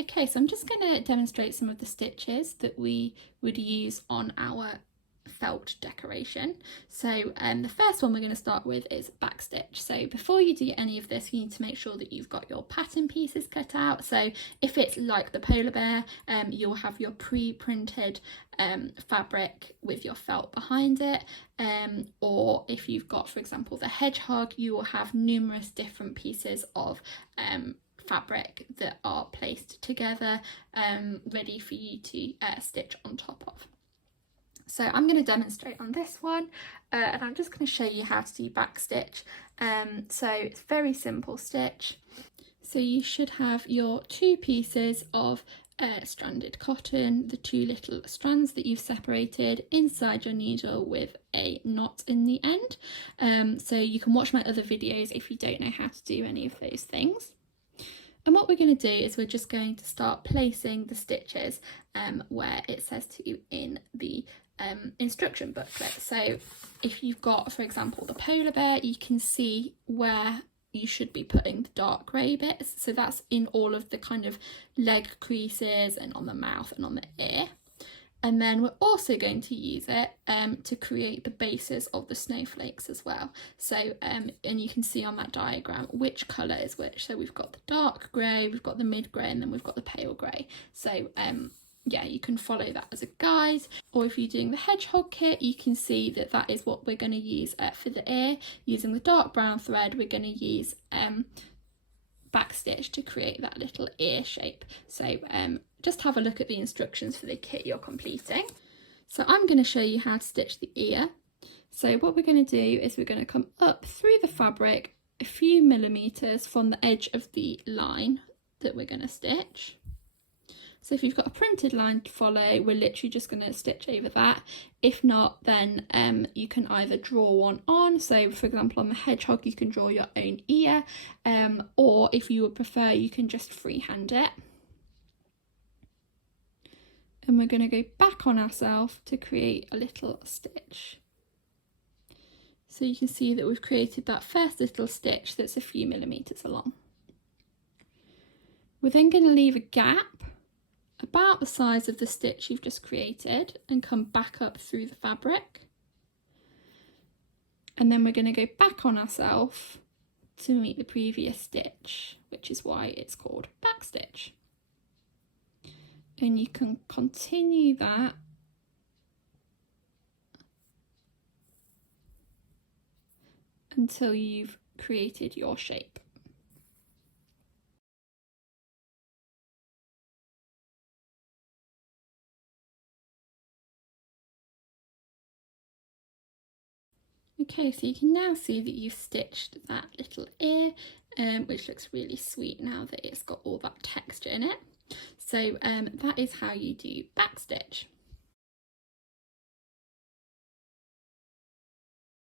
Okay, so I'm just going to demonstrate some of the stitches that we would use on our felt decoration. So the first one we're going to start with is backstitch. So before you do any of this, you need to make sure that you've got your pattern pieces cut out. So if it's like the polar bear, you'll have your pre-printed fabric with your felt behind it, or if you've got, for example, the hedgehog, you will have numerous different pieces of fabric that are placed together, ready for you to stitch on top of. So I'm going to demonstrate on this one, and I'm just going to show you how to do backstitch. So it's very simple stitch. So you should have your two pieces of stranded cotton, the two little strands that you've separated inside your needle with a knot in the end. So you can watch my other videos if you don't know how to do any of those things. And what we're going to do is we're just going to start placing the stitches where it says to you in the instruction booklet. So if you've got, for example, the polar bear, you can see where you should be putting the dark grey bits. So that's in all of the kind of leg creases and on the mouth and on the ear. And then we're also going to use it to create the bases of the snowflakes as well. So, and you can see on that diagram which colour is which. So we've got the dark grey, we've got the mid grey, and then we've got the pale grey. So yeah, you can follow that as a guide. Or if you're doing the hedgehog kit, you can see that that is what we're going to use for the ear. Using the dark brown thread, we're going to use backstitch to create that little ear shape. So just have a look at the instructions for the kit you're completing. So I'm going to show you how to stitch the ear. So what we're going to do is we're going to come up through the fabric a few millimeters from the edge of the line that we're going to stitch. So if you've got a printed line to follow, we're literally just going to stitch over that. If not, then you can either draw one on. So for example, on the hedgehog, you can draw your own ear, or if you would prefer, you can just freehand it. And we're going to go back on ourselves to create a little stitch. So you can see that we've created that first little stitch that's a few millimeters along. We're then going to leave a gap about the size of the stitch you've just created and come back up through the fabric. And then we're going to go back on ourselves to meet the previous stitch, which is why it's called backstitch. And you can continue that until you've created your shape. Okay, so you can now see that you've stitched that little ear, which looks really sweet now that it's got all that texture in it. So that is how you do backstitch.